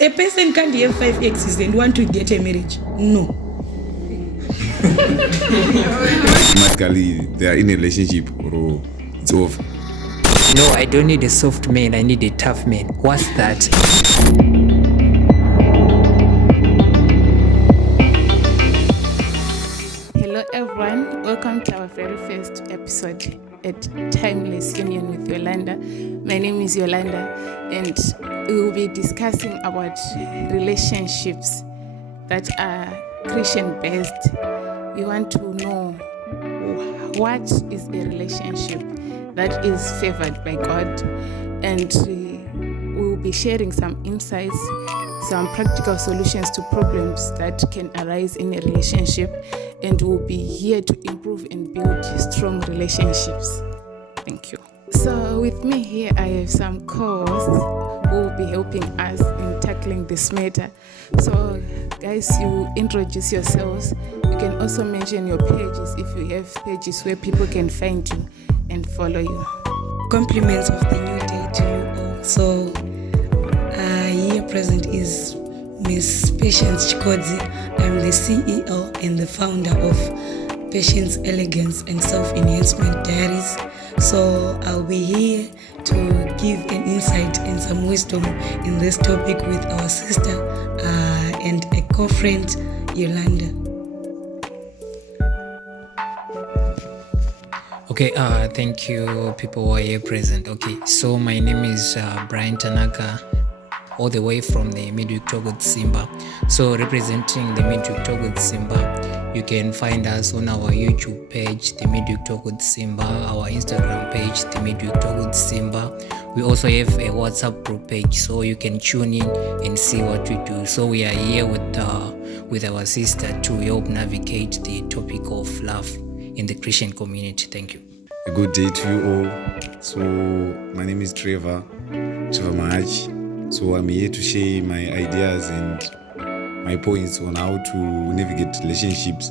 A person can't have 5 exes and want to get a marriage. No. Automatically, they are in a relationship or it's over. No, I don't need a soft man. I need a tough man. What's that? Hello everyone, welcome to our very first episode at Timeless Union with Yolanda. My name is Yolanda and we will be discussing about relationships that are Christian based. We want to know what is a relationship that is favored by God, and we will be sharing some insights, some practical solutions to problems that can arise in a relationship, and we'll be here to improve and build strong relationships. Thank you. So with me here, I have some co-hosts who will be helping us in tackling this matter. So guys, you introduce yourselves. You can also mention your pages if you have pages where people can find you and follow you. Compliments of the new day to you all. So here present is Miss Patience Chikodzi. I'm the CEO and the founder of Patience Elegance and Self-Enhancement Diaries. So I'll be here to give an insight and some wisdom in this topic with our sister and a co-friend, Yolanda. Okay, thank you people who are here present. Okay, so my name is Brian Tanaka, all the way from the Midweek Togo Simba. So representing the Midweek Togo Simba, you can find us on our YouTube page, the Midweek Togo Simba, our Instagram page, the Midweek Togo Simba. We also have a WhatsApp group page, so you can tune in and see what we do. So we are here with our sister to help navigate the topic of love in the Christian community. Thank you. A good day to you all. So my name is Trevor Mahachi. So I'm here to share my ideas and my points on how to navigate relationships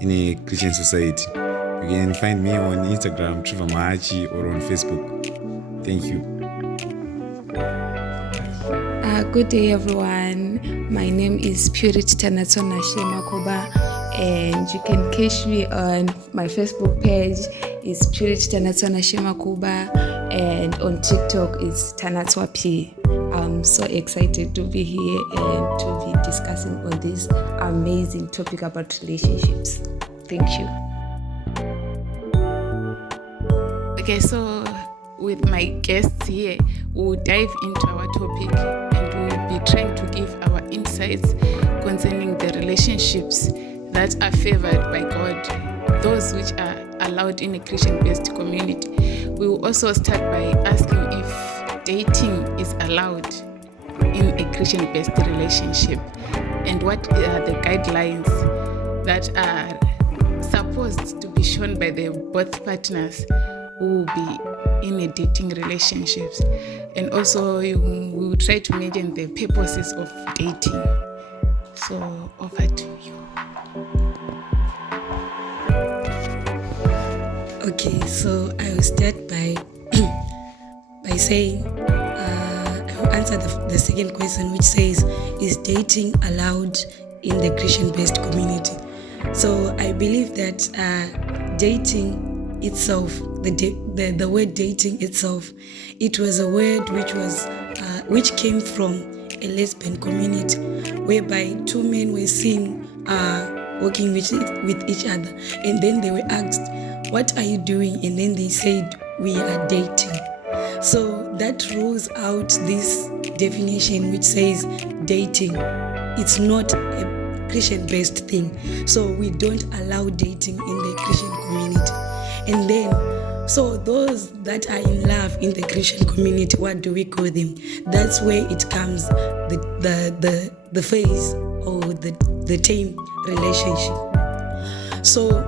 in a Christian society. You can find me on Instagram, Trevor Mahachi, or on Facebook. Thank you. Good day everyone. My name is Purity Tanatsona Shemakoba, and you can catch me on my Facebook page is Purity Tanatsona Shemakoba, and on TikTok is Tanatswa P. I'm so excited to be here and to be discussing on this amazing topic about relationships. Thank you. Okay, so with my guests here, we'll dive into our topic and we'll be trying to give our insights concerning the relationships that are favored by God, those which are allowed in a Christian-based community. We will also start by asking if dating is allowed in a Christian-based relationship and what are the guidelines that are supposed to be shown by the both partners who will be in a dating relationships. And also we will try to mention the purposes of dating. So over to you. Okay, so I will start by saying I will answer the second question, which says, is dating allowed in the Christian-based community? So I believe that dating itself, the word dating itself, it was a word which came from a lesbian community, whereby two men were seen working with each other, and then they were asked, "What are you doing?" And then they said, "We are dating." So that rules out this definition which says dating. It's not a Christian-based thing. So we don't allow dating in the Christian community. And then, so those that are in love in the Christian community, what do we call them? That's where it comes, the phase or the term relationship. So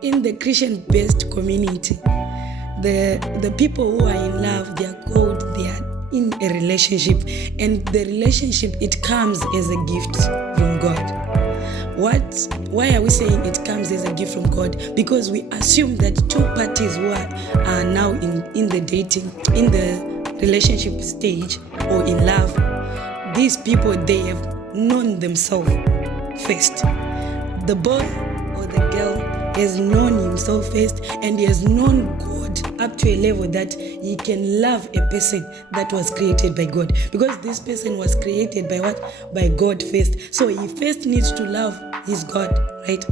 in the Christian-based community, the people who are in love, they are in a relationship, and the relationship, it comes as a gift from God. Why are we saying it comes as a gift from God? Because we assume that two parties who are now in the dating, in the relationship stage or in love, these people, they have known themselves first. The boy or the girl has known himself first, and he has known God up to a level that he can love a person that was created by God, because this person was created by what? By God first. So he first needs to love his God, right?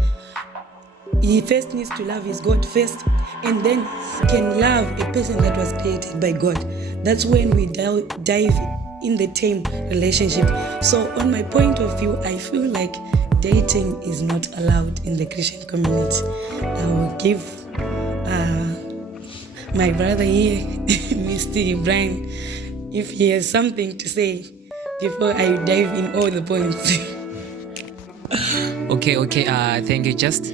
He first needs to love his God first, and then he can love a person that was created by God. That's when we dive in the term relationship. So on my point of view, I feel like dating is not allowed in the Christian community. I will give my brother here, Mr. Brian, if he has something to say before I dive in all the points. Okay. Thank you. Just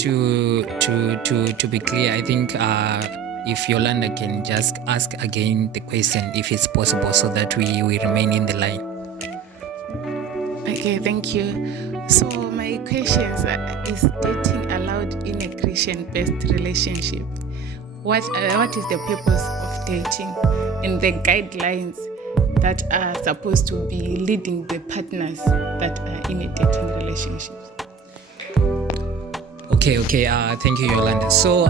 to be clear, I think if Yolanda can just ask again the question, if it's possible, so that we remain in the line. Okay, thank you. So my question is dating allowed in a Christian-based relationship? What is the purpose of dating and the guidelines that are supposed to be leading the partners that are in a dating relationship? Okay. Thank you, Yolanda. So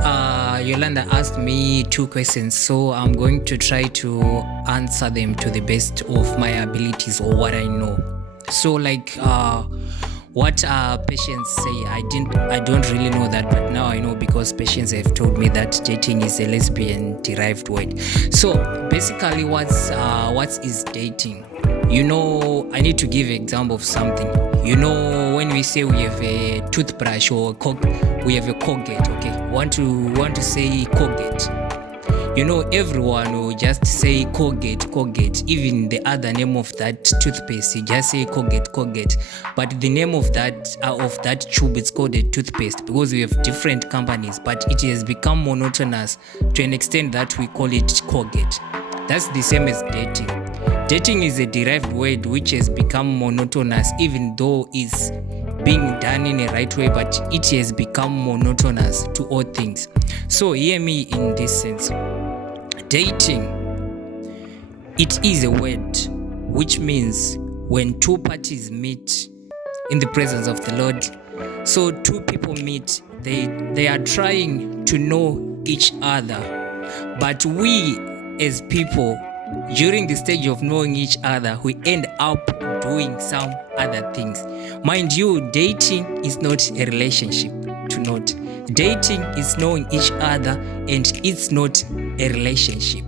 Yolanda asked me 2 questions, so I'm going to try to answer them to the best of my abilities or what I know. So what patients say, I don't really know that, but now I know, because patients have told me that dating is a lesbian derived word. So basically, what is dating? I need to give an example of something. When we say we have a toothbrush or we have a Colgate, okay? Want to say Colgate. Everyone will just say Colgate. Even the other name of that toothpaste, you just say Colgate. But the name of that tube is called a toothpaste, because we have different companies. But it has become monotonous to an extent that we call it Colgate. That's the same as dating. Dating is a derived word which has become monotonous, even though it's being done in a right way, but it has become monotonous to all things. So hear me in this sense. Dating, it is a word which means when 2 parties meet in the presence of the Lord. So 2 people meet, they are trying to know each other. But we as people, during the stage of knowing each other, we end up doing some other things. Mind you, dating is not a relationship, to note. Dating is knowing each other, and it's not a relationship.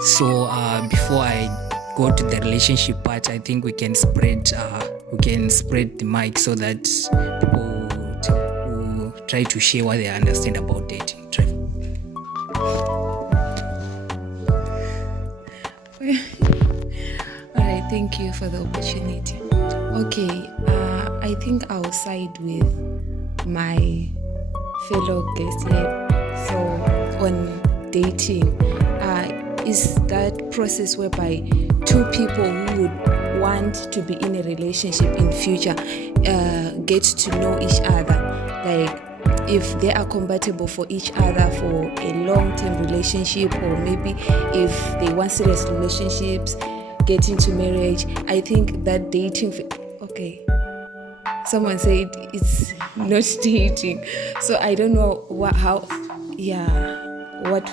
So before I go to the relationship part, I think we can spread the mic so that people will try to share what they understand about dating. All right, thank you for the opportunity. Okay, I think I'll side with my fellow guest here. So on dating, is that process whereby 2 people who would want to be in a relationship in future get to know each other, like if they are compatible for each other for a long-term relationship, or maybe if they want serious relationships, get into marriage. I think that dating, okay, someone said it's not dating, so I don't know what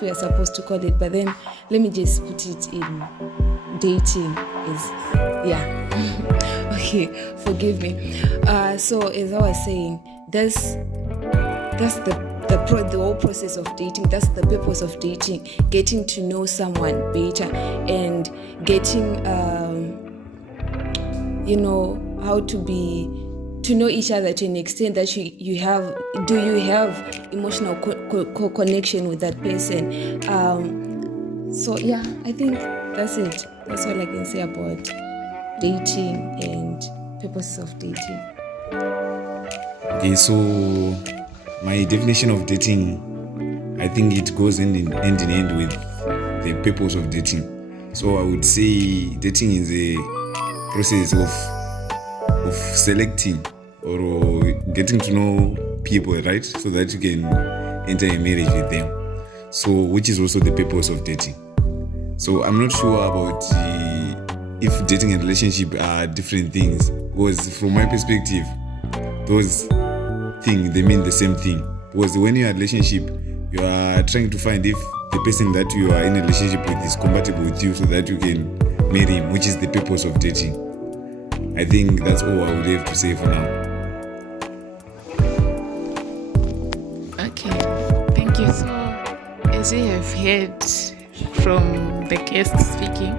we are supposed to call it, but then let me just put it in dating is okay, forgive me. So as I was saying, that's the whole process of dating. That's the purpose of dating, getting to know someone better and getting how to know each other to an extent that you have emotional connection with that person. So yeah, I think that's it. That's all I can say about dating and purposes of dating. Okay, so my definition of dating, I think it goes hand in hand with the purpose of dating. So I would say dating is a process of selecting or getting to know people, right? So that you can enter a marriage with them. So which is also the purpose of dating. So I'm not sure about if dating and relationship are different things, because from my perspective, those things, they mean the same thing. Because when you're in a relationship, you are trying to find if the person that you are in a relationship with is compatible with you so that you can marry him, which is the purpose of dating. I think that's all I would have to say for now. Okay, thank you. So, as you have heard from the guest speaking,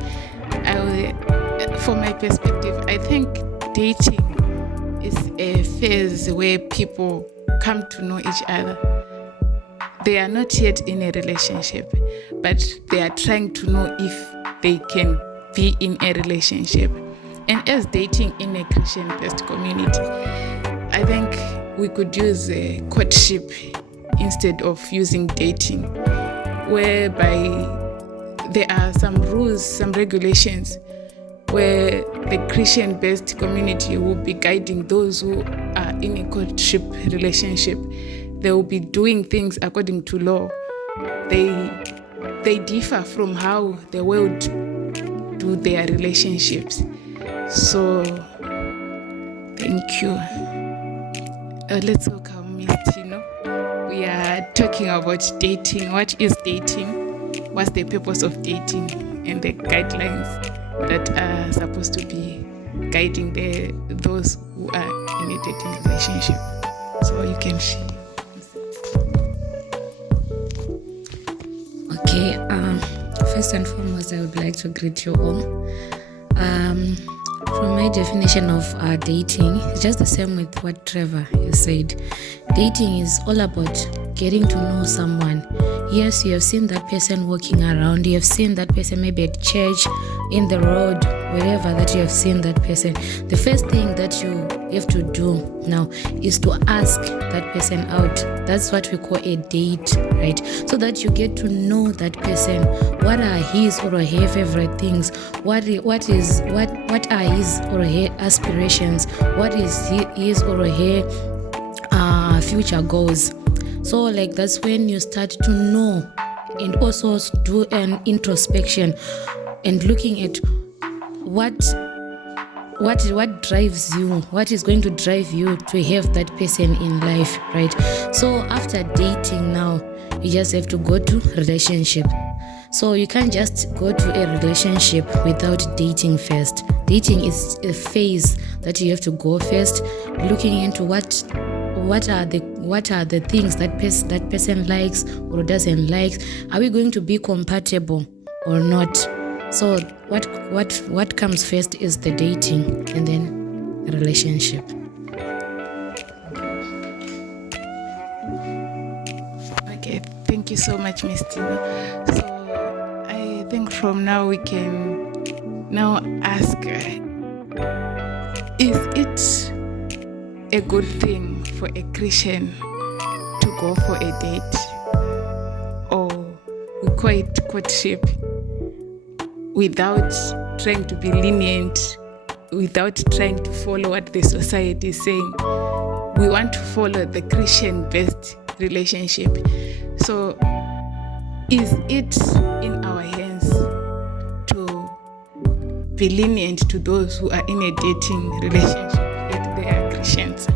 from my perspective, I think dating is a phase where people come to know each other. They are not yet in a relationship, but they are trying to know if they can be in a relationship. And as dating in a Christian-based community, I think we could use courtship instead of using dating, whereby there are some rules, some regulations, where the Christian-based community will be guiding those who are in a courtship relationship. They will be doing things according to law. They differ from how the world do their relationships. So, thank you. Let's welcome Miss Tino. We are talking about dating. What is dating? What's the purpose of dating? And the guidelines that are supposed to be guiding those who are in a dating relationship. So you can share. Okay, first and foremost, I would like to greet you all. From my definition of dating, it's just the same with what Trevor has said. Dating is all about getting to know someone. Yes, you have seen that person walking around, you have seen that person maybe at church, in the road, wherever that you have seen that person. The first thing that you have to do now is to ask that person out. That's what we call a date, right? So that you get to know that person. What are his or her favorite things? What are his or her aspirations? What is his or her future goals? So like that's when you start to know and also do an introspection and looking at what drives you, what is going to drive you to have that person in life, right? So after dating now, you just have to go to relationship. So you can't just go to a relationship without dating first. Dating is a phase that you have to go first, looking into what are the things that person likes or doesn't like. Are we going to be compatible or not? So what comes first is the dating and then a relationship. Okay, thank you so much, Miss Tina. So I think from now we can now ask, is it a good thing for a Christian to go for a date? Or we call it courtship, without trying to be lenient, without trying to follow what the society is saying. We want to follow the Christian-based relationship. So is it in our hands to be lenient to those who are in a dating relationship yet they are Christians?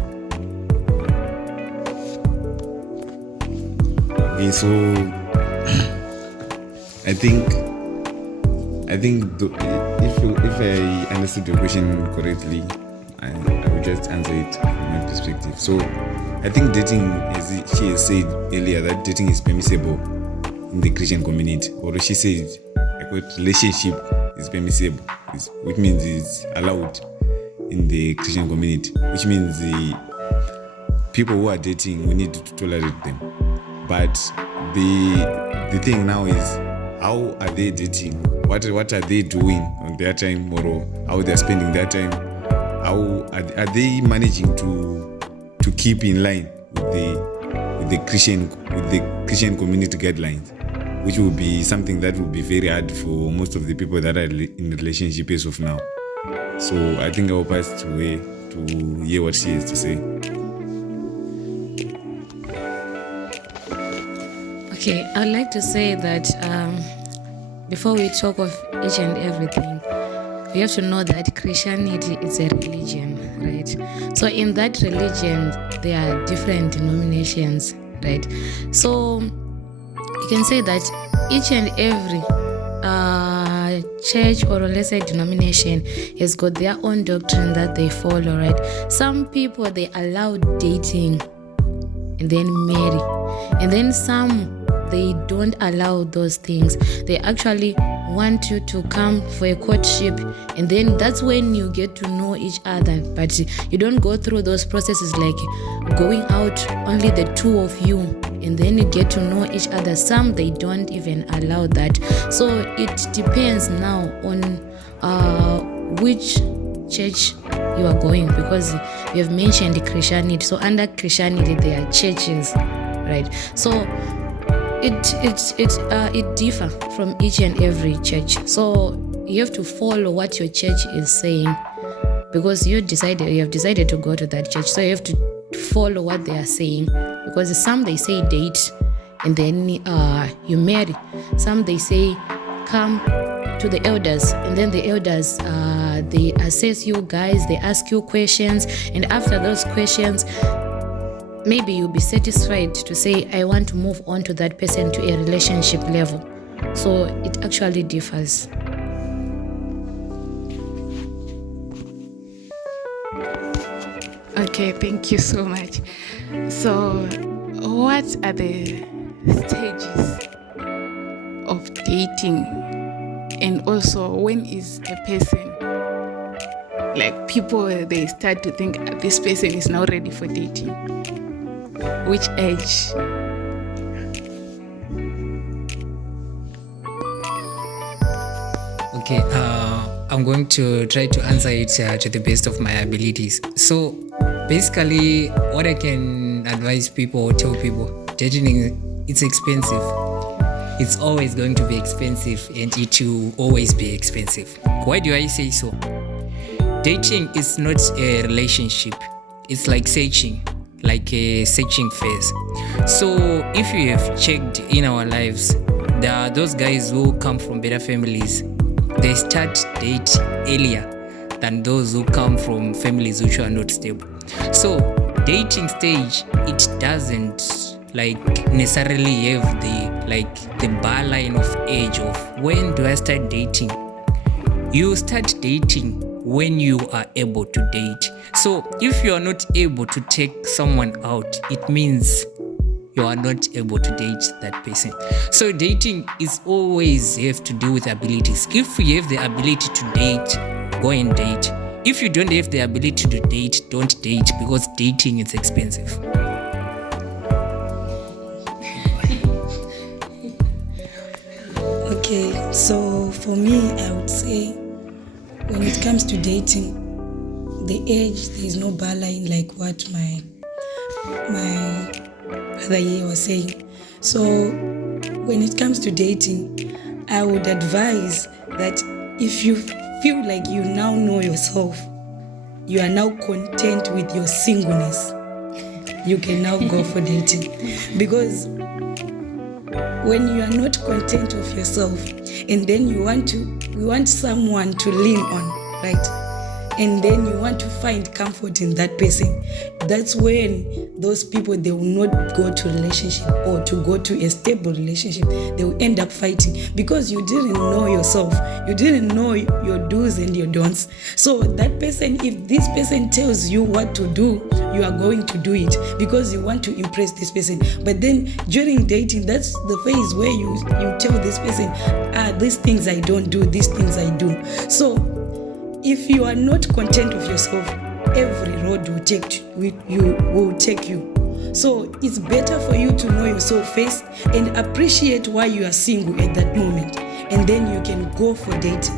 Okay, so I think if I understood your question correctly, I will just answer it from my perspective. So I think dating, as she has said earlier, that dating is permissible in the Christian community. Or she said, relationship is permissible, which means it's allowed in the Christian community, which means the people who are dating, we need to tolerate them. But the thing now is, how are they dating? What are they doing on their time, or how they're spending their time? How are they managing to keep in line with the Christian community guidelines, which will be something that will be very hard for most of the people that are in a relationship as of now. So I think I will pass to her to hear what she has to say. Okay, I'd like to say that before we talk of each and everything, you have to know that Christianity is a religion, right? So in that religion, there are different denominations, right? So you can say that each and every church, or let's say denomination, has got their own doctrine that they follow, right? Some people, they allow dating and then marry, and then some, they don't allow those things. They actually want you to come for a courtship, and then that's when you get to know each other, but you don't go through those processes like going out only the two of you, and then you get to know each other. Some, they don't even allow that. So it depends now on which church you are going, because you have mentioned Christianity. So under Christianity, there are churches, right? So it differ from each and every church. So you have to follow what your church is saying, because you have decided to go to that church. So you have to follow what they are saying, because some, they say date and then you marry. Some, they say come to the elders, and then the elders they assess you guys, they ask you questions, and after those questions, maybe you'll be satisfied to say, I want to move on to that person to a relationship level. So it actually differs. Okay, thank you so much. So, what are the stages of dating? And also, when is a person, like people, they start to think this person is now ready for dating? Which age? Okay, I'm going to try to answer it to the best of my abilities. So basically, what I can advise people or tell people, dating, it's expensive. It's always going to be expensive, and it will always be expensive. Why do I say so? Dating is not a relationship. It's like searching, like a searching phase. So if you have checked in our lives, there are those guys who come from better families. They start date earlier than those who come from families which are not stable. So dating stage, it doesn't like necessarily have the bar line of age of when do I start dating. You start dating when you are able to date. So if you are not able to take someone out, it means you are not able to date that person. So dating is always have to do with abilities. If you have the ability to date, go and date. If you don't have the ability to date, don't date, because dating is expensive. Okay, so for me, I would say when it comes to dating, the age, there is no bar line like what my other year was saying. So when it comes to dating, I would advise that if you feel like you now know yourself, you are now content with your singleness, you can now go for dating. Because when you are not content with yourself, and then you want someone to lean on, right? And then you want to find comfort in that person, that's when those people, they will not go to relationship or to go to a stable relationship. They will end up fighting because you didn't know yourself. You didn't know your do's and your don'ts. So that person, if this person tells you what to do, you are going to do it because you want to impress this person. But then during dating, that's the phase where you tell this person, these things I don't do, these things I do. So if you are not content with yourself, every road will take you. So it's better for you to know yourself first and appreciate why you are single at that moment, and then you can go for dating.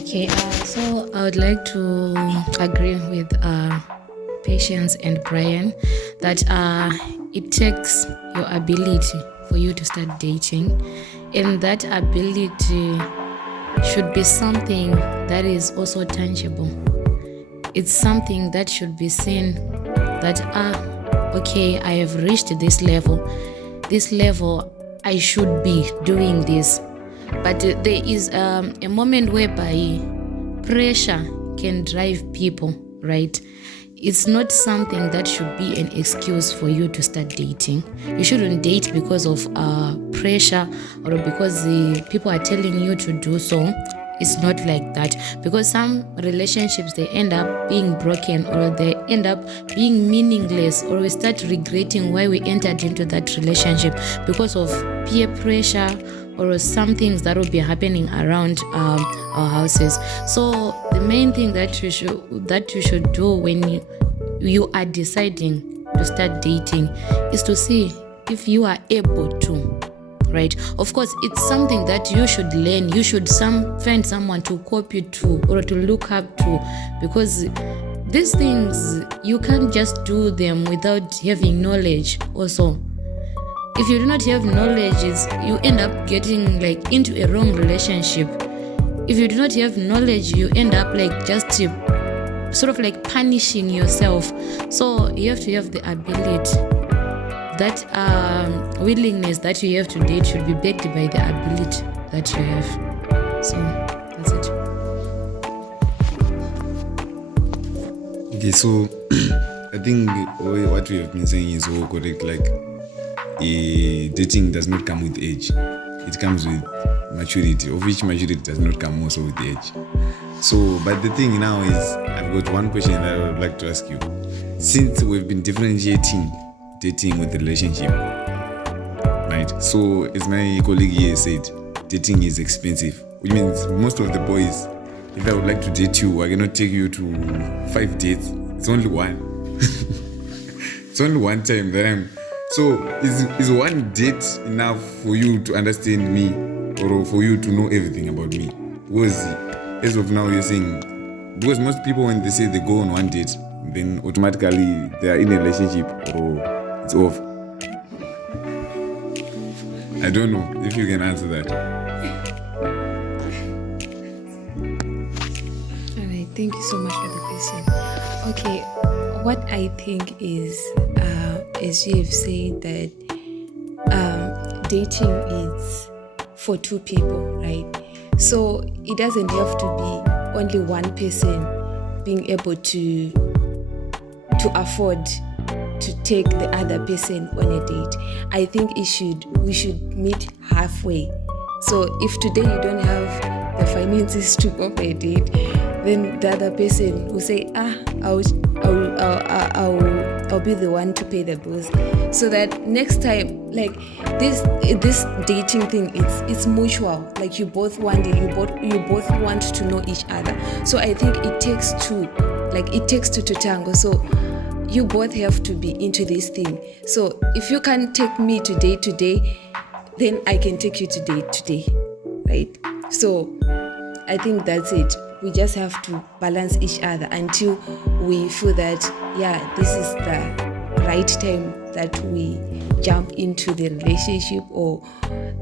Okay, so I would like to agree with Patience and Brian that it takes your ability for you to start dating, and that ability should be something that is also tangible. It's something that should be seen that okay, I have reached this level I should be doing this. But there is a moment whereby pressure can drive people, right? It's not something that should be an excuse for you to start dating. You shouldn't date because of pressure or because the people are telling you to do so. It's not like that, because some relationships, they end up being broken, or they end up being meaningless, or we start regretting why we entered into that relationship because of peer pressure or some things that will be happening around our houses. So the main thing that you should do when you are deciding to start dating is to see if you are able to. Right? Of course, it's something that you should learn. You should find someone to copy to or to look up to, because these things, you can't just do them without having knowledge also. If you do not have knowledge, you end up getting like into a wrong relationship. If you do not have knowledge, you end up like just sort of like punishing yourself. So you have to have the ability. That willingness that you have to date should be backed by the ability that you have. So that's it. Okay, so I think what we have been saying is all correct. Like, dating does not come with age; it comes with maturity, of which maturity does not come also with age. So, but the thing now is, I've got one question that I would like to ask you. Since we've been differentiating dating with relationship, right? So as my colleague here said, dating is expensive, which means most of the boys, if I would like to date you, I cannot take you to 5 dates. It's only one. It's only one time that I'm. So is one date enough for you to understand me, or for you to know everything about me? Because as of now, you're saying, because most people, when they say they go on one date, then automatically they are in a relationship, or it's off. I don't know if you can answer that. All right, thank you so much for the question. Okay, what I think is, as you have said, that dating is for two people, right? So it doesn't have to be only one person being able to afford to take the other person on a date. I think we should meet halfway. So if today you don't have the finances to go for a date, then the other person will say, I'll be the one to pay the bills. So that next time, like this dating thing, it's mutual. Like you both want it, you both want to know each other. So I think it takes two to tango. So you both have to be into this thing. So if you can take me today, then I can take you today, right? So I think that's it. We just have to balance each other until we feel that, this is the right time that we jump into the relationship, or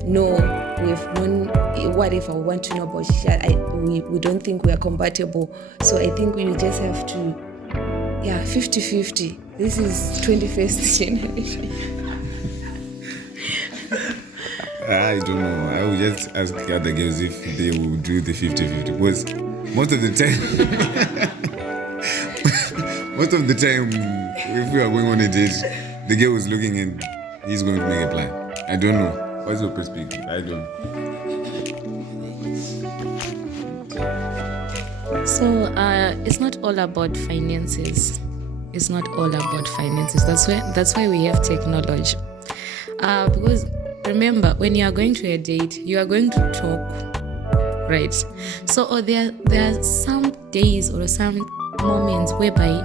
we've known whatever we want to know about each other. We don't think we are compatible. So I think we just have to 50-50. This is 21st generation. I don't know. I would just ask other girls if they will do the 50-50. Because most of the time, if we are going on a date, the girl is looking and he's going to make a plan. I don't know. What's your perspective? I don't know. So it's not all about finances. It's not all about finances. That's why we have technology. Because remember, when you are going to a date, you are going to talk, right? So there are some days or some moments whereby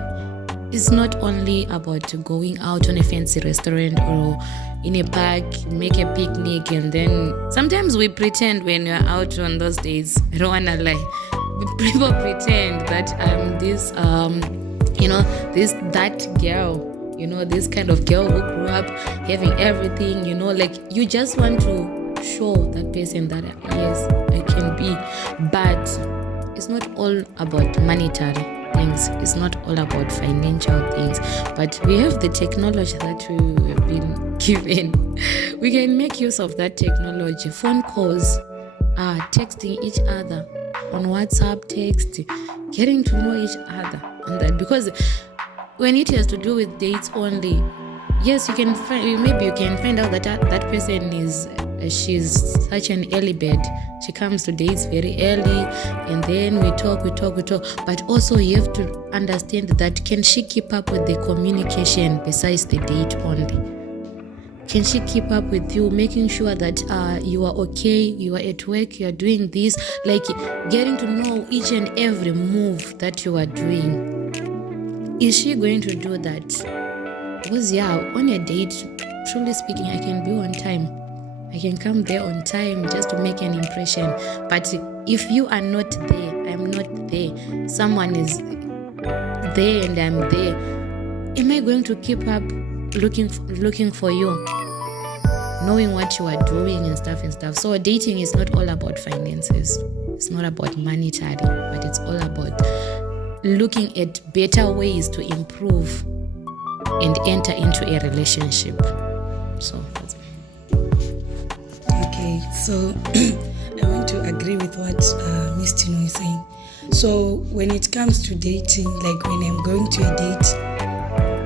it's not only about going out on a fancy restaurant or in a park, make a picnic, and then sometimes we pretend when we are out on those days. I don't want to lie. People pretend that I'm that girl, this kind of girl who grew up having everything, like you just want to show that person that yes, I can be. But it's not all about monetary things. It's not all about financial things. But we have the technology that we have been given. We can make use of that technology. Phone calls, texting each other on WhatsApp, text, getting to know each other, and that, because when it has to do with dates only, yes, you can find out that that person she's such an early bird. She comes to dates very early, and then we talk. But also you have to understand that, can she keep up with the communication besides the date only? Can she keep up with you, making sure that you are okay, you are at work, you are doing this, like getting to know each and every move that you are doing? Is she going to do that? Because on a date, truly speaking, I can be on time. I can come there on time just to make an impression. But if you are not there, I'm not there, someone is there and I'm there, am I going to keep up looking for you, knowing what you are doing and stuff? So dating is not all about finances. It's not about monetary, but it's all about looking at better ways to improve and enter into a relationship. So that's it. Okay, so I want to agree with what Miss Tino is saying. So when it comes to dating, like when I'm going to a date,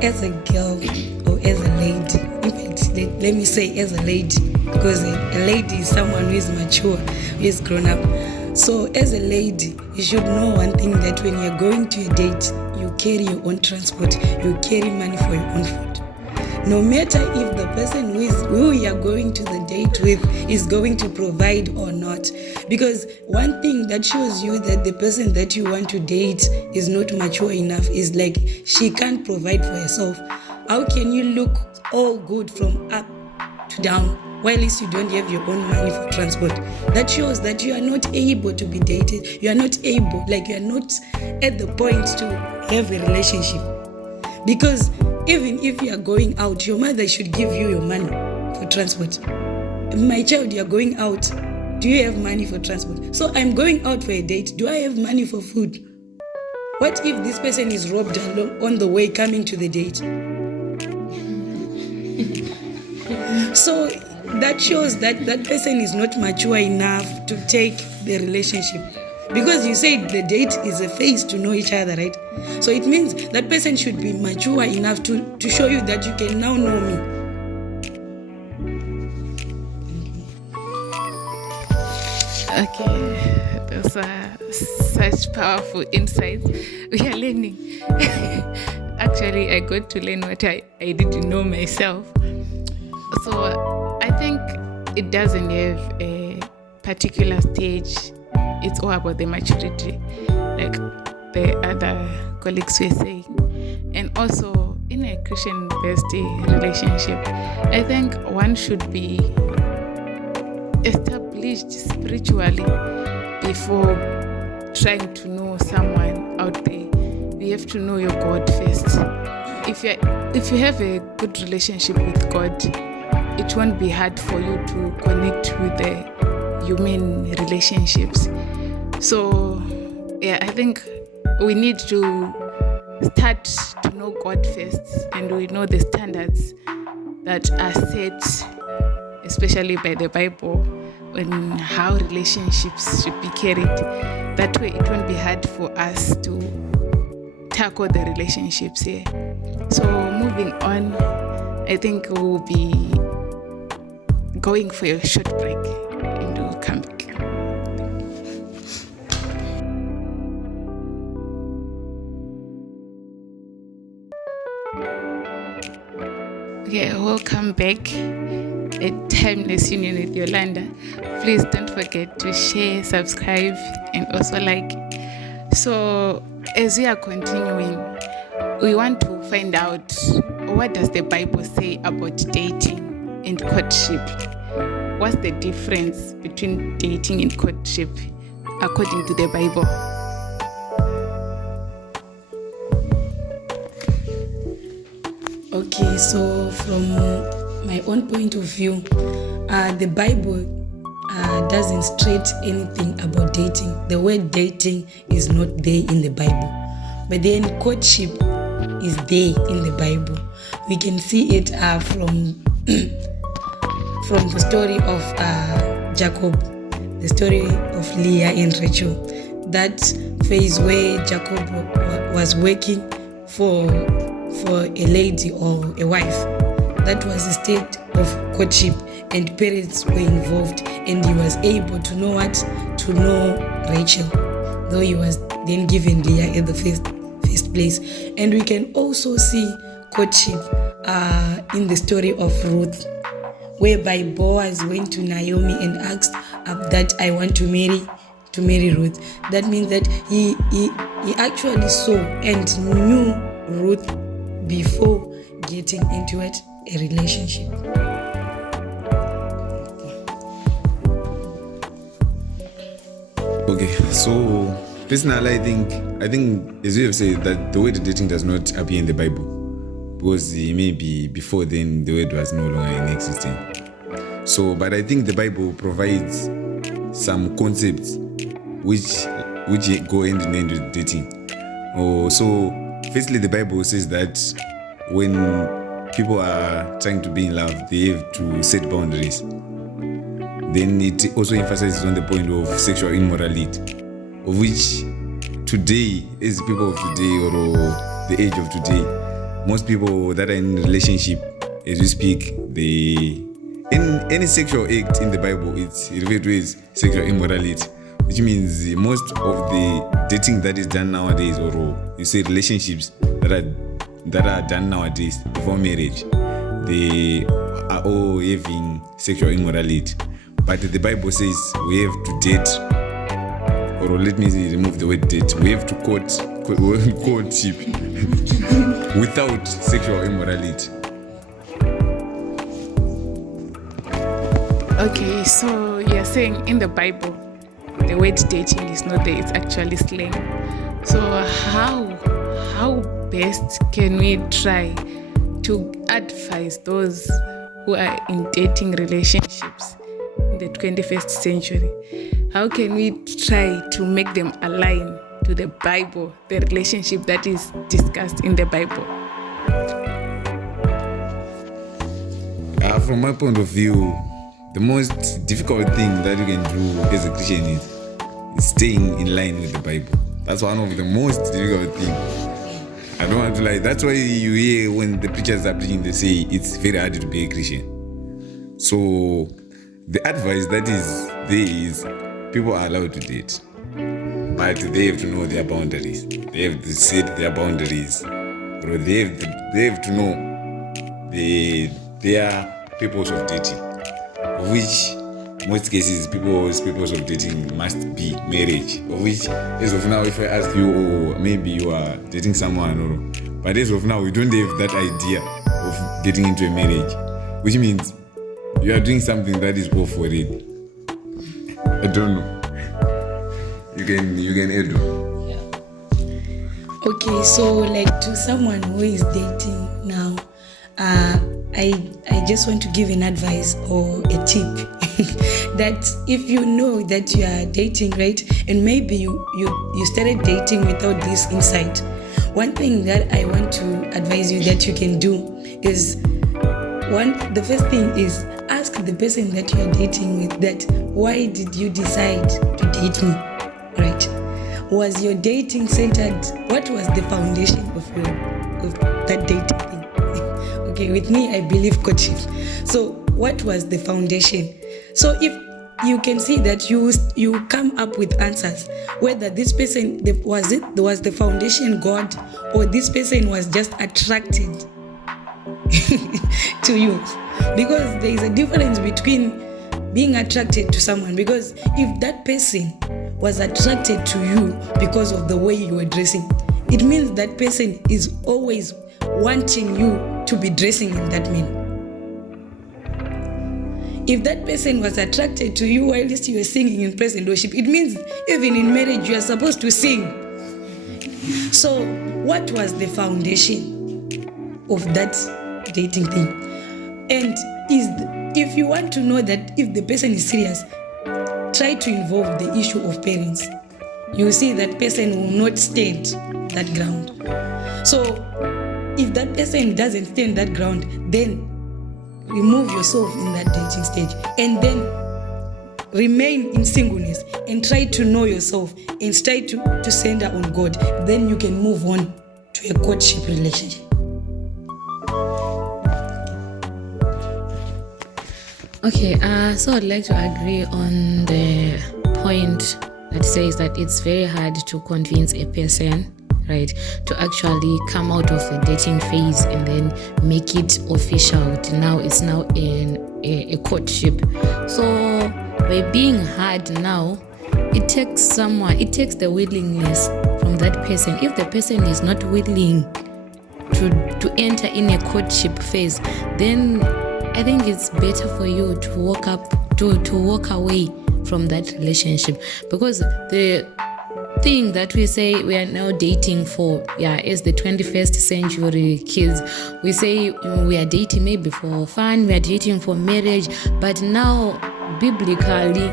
as a girl or as a lady, in fact, let me say as a lady, because a lady is someone who is mature, who is grown up. So as a lady, you should know one thing, that when you're going to a date, you carry your own transport, you carry money for your own food. No matter if the person who you are going to the date with is going to provide or not. Because one thing that shows you that the person that you want to date is not mature enough is like she can't provide for herself. How can you look all good from up to down while at least you don't have your own money for transport? That shows that you are not able to be dated. You are not able, like you are not at the point to have a relationship. Because even if you are going out, your mother should give you your money for transport. My child, you are going out. Do you have money for transport? So I'm going out for a date. Do I have money for food? What if this person is robbed along on the way coming to the date? So that shows that that person is not mature enough to take the relationship. Because you said the date is a phase to know each other, right? So it means that person should be mature enough to show you that you can now know me. Okay, those are such powerful insights. We are learning. Actually, I got to learn what I didn't know myself. So I think it doesn't have a particular stage. It's all about the maturity, like the other colleagues were saying. And also, in a Christian-based relationship, I think one should be established spiritually before trying to know someone out there. You have to know your God first. If you have a good relationship with God, it won't be hard for you to connect with the human relationships. So I think we need to start to know God first, and we know the standards that are set, especially by the Bible, on how relationships should be carried. That way it won't be hard for us to tackle the relationships here. So moving on, I think we'll be going for a short break and we'll come back. Okay, welcome back at Timeless Union with Yolanda. Please don't forget to share, subscribe, and also like. So as we are continuing, we want to find out, what does the Bible say about dating and courtship? What's the difference between dating and courtship according to the Bible? Okay, so from my own point of view, the Bible doesn't state anything about dating. The word dating is not there in the Bible. But then courtship is there in the Bible. We can see it from from the story of Jacob, the story of Leah and Rachel, that phase where Jacob was working for a lady or a wife. That was a state of courtship, and parents were involved, and he was able to know Rachel, though he was then given Leah at the first place. And we can also see courtship in the story of Ruth, whereby Boaz went to Naomi and asked that I want to marry Ruth. That means that he actually saw and knew Ruth before getting into a relationship. Okay, so personally, I think as you have said, that the word dating does not appear in the Bible, because maybe before then the word was no longer in existence. So, but I think the Bible provides some concepts which go hand in hand with dating. So firstly, the Bible says that when people are trying to be in love, they have to set boundaries. Then it also emphasizes on the point of sexual immorality, of which today, as people of today or the age of today, most people that are in a relationship, as we speak, in any sexual act in the Bible, it's referred to as sexual immorality, which means most of the dating that is done nowadays, or you say relationships that are done nowadays before marriage, they are all having sexual immorality. But the Bible says we have to date, or let me remove the word date, we have to courtship without sexual immorality. Okay, so you're saying in the Bible, the word dating is not there, it's actually slang. So how best can we try to advise those who are in dating relationships in the 21st century? How can we try to make them align to the Bible, the relationship that is discussed in the Bible? From my point of view, the most difficult thing that you can do as a Christian is staying in line with the Bible. That's one of the most difficult things. I don't want to lie. That's why you hear when the preachers are preaching, they say it's very hard to be a Christian. So the advice that is there is people are allowed to date, but they have to know their boundaries. They have to set their boundaries, or they have to know their purpose of dating, of which most cases purpose of dating must be marriage, of which as of now, if I ask you, or maybe you are dating someone, but as of now we don't have that idea of getting into a marriage, which means you are doing something that is off for it. I don't know. You can add. Okay, so like to someone who is dating now, I just want to give an advice or a tip that if you know that you are dating, right, and maybe you started dating without this insight, one thing that I want to advise you that you can do is the first thing is ask the person that you are dating with that why did you decide to date me, right? Was your dating centered? What was the foundation of that dating thing? Okay, with me, I believe courtship. So what was the foundation? So if you can see that you come up with answers, whether this person was the foundation God, or this person was just attracted to you, because there is a difference between being attracted to someone, because if that person was attracted to you because of the way you were dressing, it means that person is always wanting you to be dressing in that manner. If that person was attracted to you while you were singing in praise and worship, it means even in marriage you are supposed to sing. So what was the foundation of that dating thing? And if you want to know that if the person is serious, try to involve the issue of parents. You will see that person will not stand that ground. So if that person doesn't stand that ground, then remove yourself in that dating stage and then remain in singleness and try to know yourself and try to center on God. Then you can move on to a courtship relationship. Okay, so I'd like to agree on the point that says that it's very hard to convince a person, right, to actually come out of the dating phase and then make it official. Now it's now a courtship. So by being hard now, it takes the willingness from that person. If the person is not willing to enter in a courtship phase, then I think it's better for you to walk away from that relationship, because the thing that we say we are now dating for, as the 21st century kids, we say we are dating maybe for fun, we are dating for marriage, but now biblically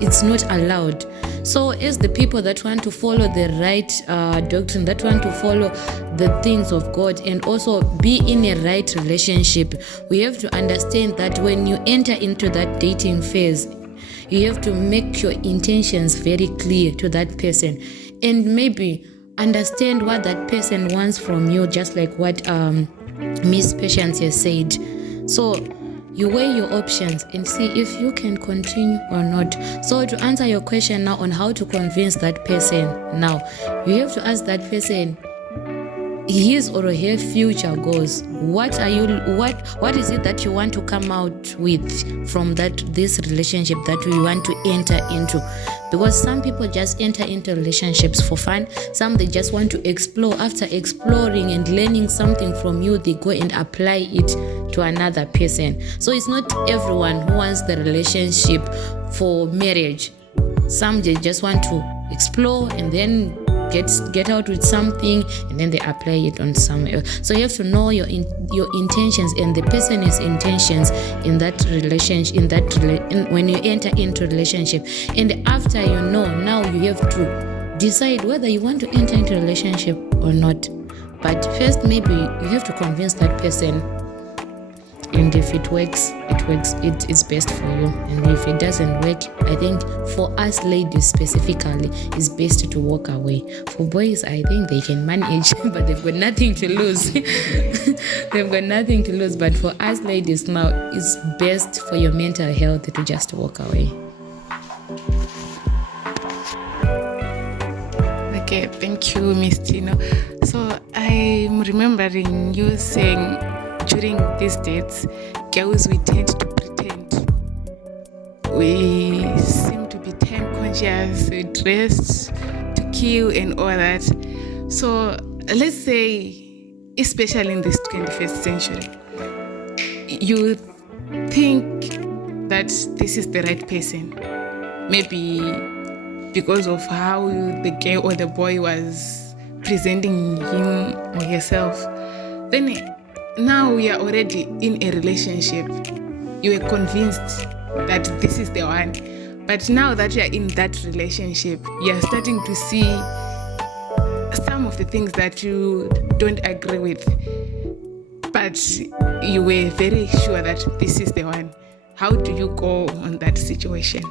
it's not allowed. So as the people that want to follow the right doctrine, that want to follow the things of God and also be in a right relationship, we have to understand that when you enter into that dating phase, you have to make your intentions very clear to that person and maybe understand what that person wants from you, just like what Miss Patience has said. So you weigh your options and see if you can continue or not. So to answer your question now on how to convince that person, now you have to ask that person his or her future goals. What is it that you want to come out with from this relationship that you want to enter into? Because some people just enter into relationships for fun. Some they just want to explore. After exploring and learning something from you, they go and apply it to another person. So it's not everyone who wants the relationship for marriage. Some they just want to explore and then get out with something and then they apply it on someone else. So you have to know your intentions and the person's intentions in that relationship, when you enter into a relationship. And after you know, now you have to decide whether you want to enter into a relationship or not. But first, maybe you have to convince that person. And if it works, it is best for you. And if it doesn't work, I think for us ladies specifically, it's best to walk away. For boys, I think they can manage, but they've got nothing to lose. They've got nothing to lose. But for us ladies now, it's best for your mental health to just walk away. Okay, thank you, Miss Tino. So I'm remembering you saying, during these dates, girls, we tend to pretend. We seem to be time conscious, we dress to kill and all that. So let's say, especially in this 21st century, you think that this is the right person. Maybe because of how the girl or the boy was presenting him or herself. Then now we are already in a relationship. You are convinced that this is the one. But now that you are in that relationship, you are starting to see some of the things that you don't agree with. But you were very sure that this is the one. How do you go on that situation?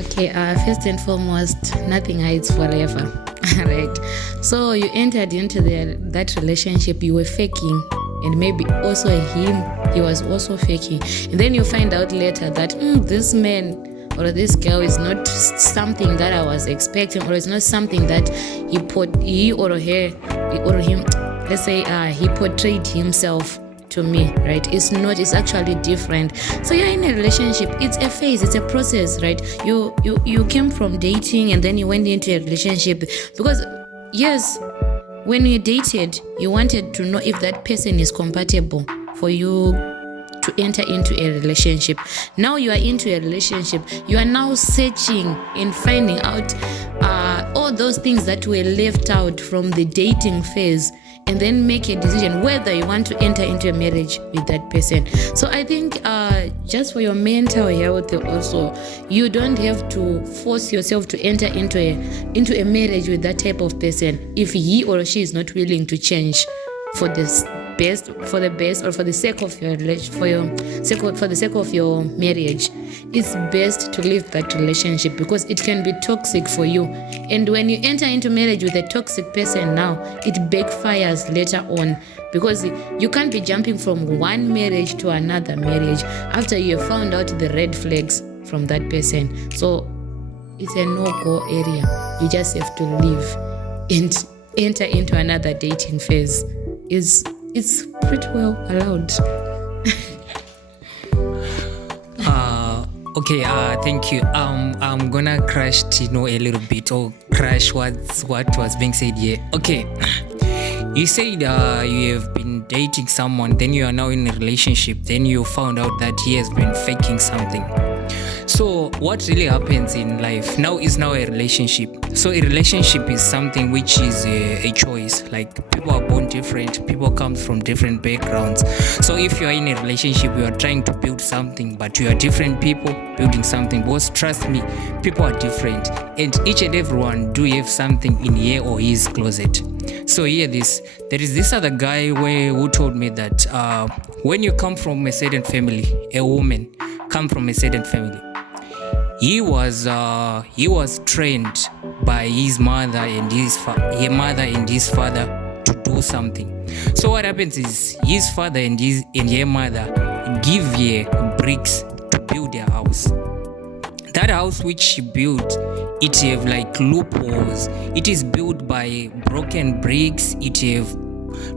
Okay, first and foremost, nothing hides forever. Right, so you entered into that relationship, you were faking, and maybe also he was also faking, and then you find out later that this man or this girl is not something that I was expecting, or it's not something that he or him, let's say he portrayed himself to me, right? It's not, it's actually different. So you're in a relationship, it's a phase, it's a process, right? You came from dating and then you went into a relationship, because yes, when you dated, you wanted to know if that person is compatible for you to enter into a relationship. Now you are into a relationship, you are now searching and finding out all those things that were left out from the dating phase, and then make a decision whether you want to enter into a marriage with that person. So I think just for your mental health also, you don't have to force yourself to enter into a marriage with that type of person if he or she is not willing to change. for the best, or for the sake of your for the sake of your marriage, it's best to leave that relationship, because it can be toxic for you. And when you enter into marriage with a toxic person now, it backfires later on, because you can't be jumping from one marriage to another marriage after you have found out the red flags from that person. So it's a no-go area. You just have to leave and enter into another dating phase. It's pretty well allowed. Okay, thank you. I'm gonna crash Tino a little bit, or crash what was being said here. Okay, you said you have been dating someone, then you are now in a relationship, then you found out that he has been faking something. So what really happens in life now is now a relationship. So a relationship is something which is a choice. Like, people are born different, people come from different backgrounds. So if you are in a relationship, you are trying to build something, but you are different people building something. Because trust me, people are different, and each and everyone do have something in here or his closet. So there is this other guy who told me that when you come from a certain family, a woman come from a certain family, he was trained by his mother and his father to do something. So what happens is, his father and her mother give her bricks to build their house. That house which she built, it have like loopholes. It is built by broken bricks. It have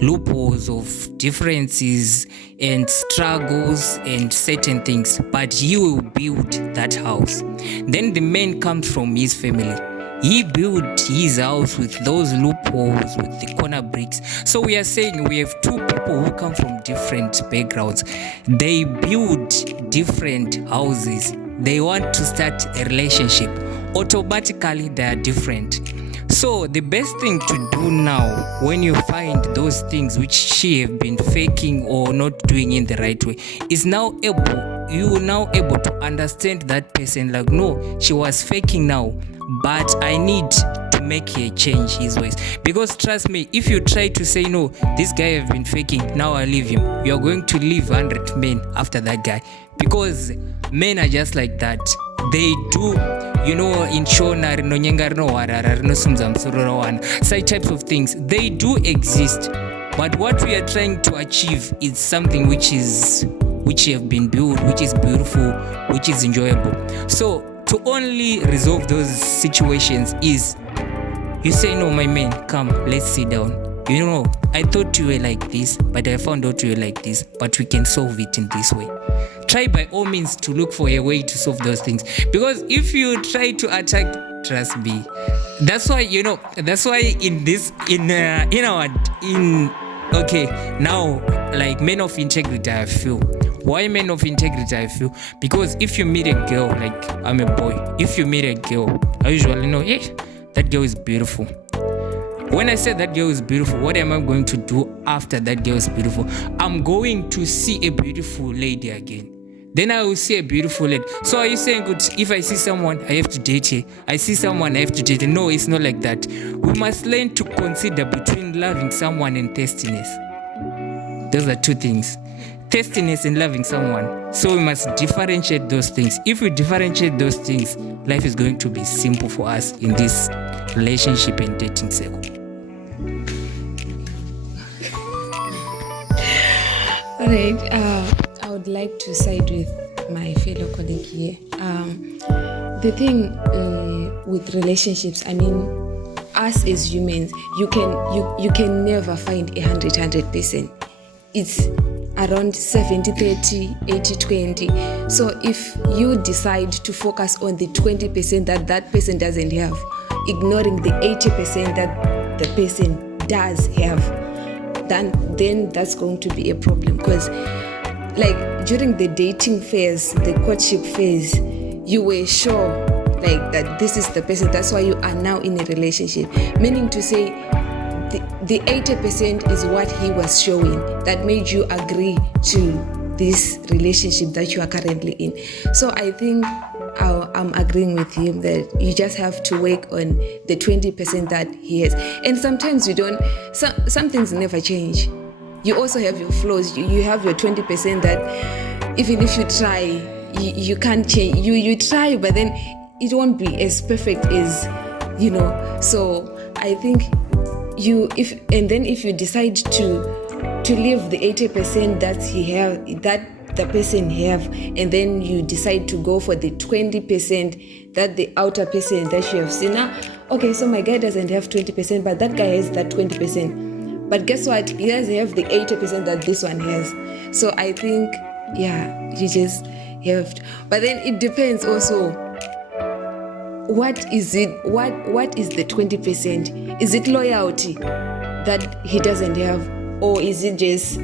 loopholes of differences and struggles and certain things, but he will build that house. Then the man comes from his family. He built his house with those loopholes, with the corner bricks. So we are saying we have two people who come from different backgrounds. They build different houses. They want to start a relationship. Automatically they are different. So the best thing to do now, when you find those things which she have been faking or not doing in the right way, is you now able to understand that person. Like, no, she was faking now, but I need to make her change his ways. Because trust me, if you try to say, no, this guy have been faking, now I leave him, you are going to leave 100 men after that guy. Because men are just like that. They do, in Shona, such types of things, they do exist. But what we are trying to achieve is something which have been built, which is beautiful, which is enjoyable. So to only resolve those situations is, you say, no, my man, come, let's sit down. I thought you were like this, but I found out you were like this, but we can solve it in this way. Try by all means to look for a way to solve those things. Because if you try to attack, trust me, that's why like men of integrity, I feel. Why men of integrity, I feel? Because if you meet a girl, like I'm a boy, if you meet a girl, I usually know, that girl is beautiful. When I say that girl is beautiful, what am I going to do after that girl is beautiful? I'm going to see a beautiful lady again. Then I will see a beautiful lady. So are you saying, good, if I see someone, I have to date her? I see someone, I have to date her? No, it's not like that. We must learn to consider between loving someone and tastiness. Those are two things. Tastiness and loving someone. So we must differentiate those things. If we differentiate those things, life is going to be simple for us in this relationship and dating circle. All right, I would like to side with my fellow colleague here. The thing with relationships, I mean, us as humans, you can never find 100%. It's around 70-30, 80-20. So if you decide to focus on the 20% that person doesn't have, ignoring the 80% that the person does have, then that's going to be a problem. Because like during the dating phase, the courtship phase, you were sure like that this is the person, that's why you are now in a relationship. Meaning to say the 80% is what he was showing that made you agree to this relationship that you are currently in. So I think I'm agreeing with him that you just have to work on the 20% that he has. And sometimes some things never change. you also have your flaws. You have your 20% that even if you try, you can't change. You try, but then it won't be as perfect as, So I think if you decide to leave the 80% that the person have, and then you decide to go for the 20% that the outer person that you have seen. Okay, so my guy doesn't have 20%, but that guy has that 20%. But guess what? He doesn't have the 80% that this one has. So I think, you just have to. But then it depends also. What is it? What is the 20%? Is it loyalty that he doesn't have, or is it just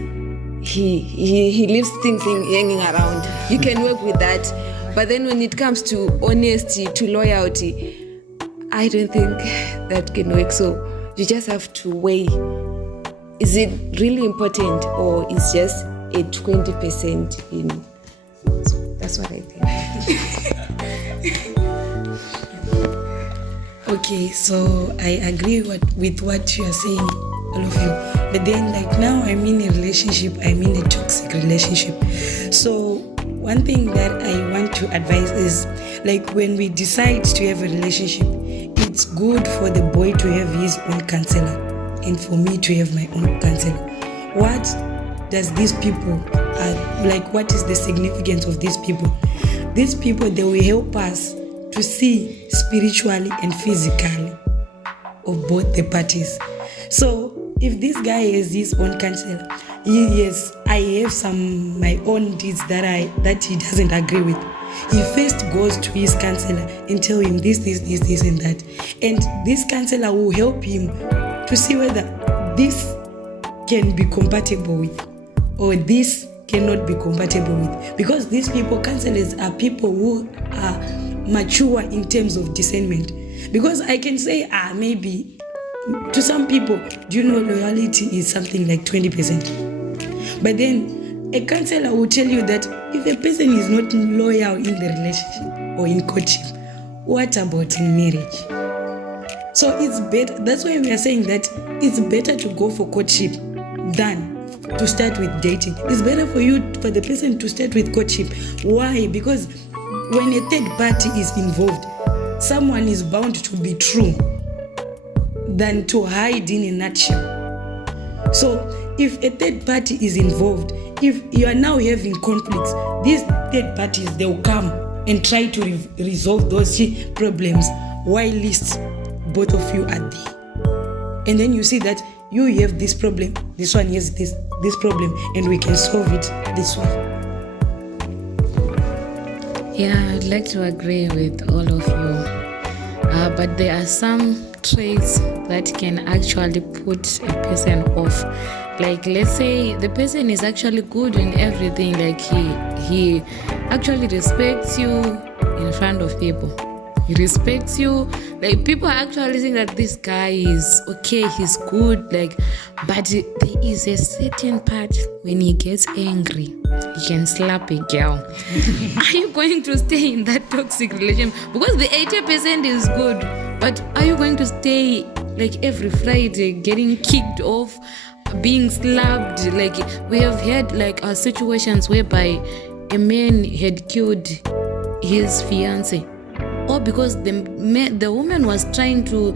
he leaves things hanging around? You can work with that. But then when it comes to honesty, to loyalty, I don't think that can work. So you just have to weigh. Is it really important, or is just a 20% in? So that's what I think. Okay, so I agree with what you are saying, all of you. But then, now I'm in a relationship, I'm in a toxic relationship. So one thing that I want to advise is, when we decide to have a relationship, it's good for the boy to have his own counselor and for me to have my own counselor. What does these people, what is the significance of these people? These people, they will help us to see spiritually and physically of both the parties. So if this guy has his own counselor, yes, I have my own deeds that he doesn't agree with. He first goes to his counselor and tell him this and that. And this counselor will help him to see whether this can be compatible with or this cannot be compatible with. Because these people, counselors, are people who are mature in terms of discernment. Because I can say, maybe to some people, loyalty is something like 20%. But then a counselor will tell you that if a person is not loyal in the relationship or in courtship, what about in marriage? So it's better. That's why we are saying that it's better to go for courtship than to start with dating. It's better for the person to start with courtship. Why? Because when a third party is involved, someone is bound to be true than to hide in a nutshell. So if a third party is involved, if you are now having conflicts, these third parties, they will come and try to resolve those problems while least both of you are there. And then you see that you have this problem, this one has this problem, and we can solve it this way. Yeah, I'd like to agree with all of you. But there are some traits that can actually put a person off. Let's say the person is actually good in everything. He actually respects you in front of people. He respects you. People are actually saying that this guy is okay, he's good. But there is a certain part when he gets angry, he can slap a girl. Are you going to stay in that toxic relationship? Because the 80% is good, but are you going to stay every Friday getting kicked off, being slapped? We have had situations whereby a man had killed his fiancée, or because the woman was trying to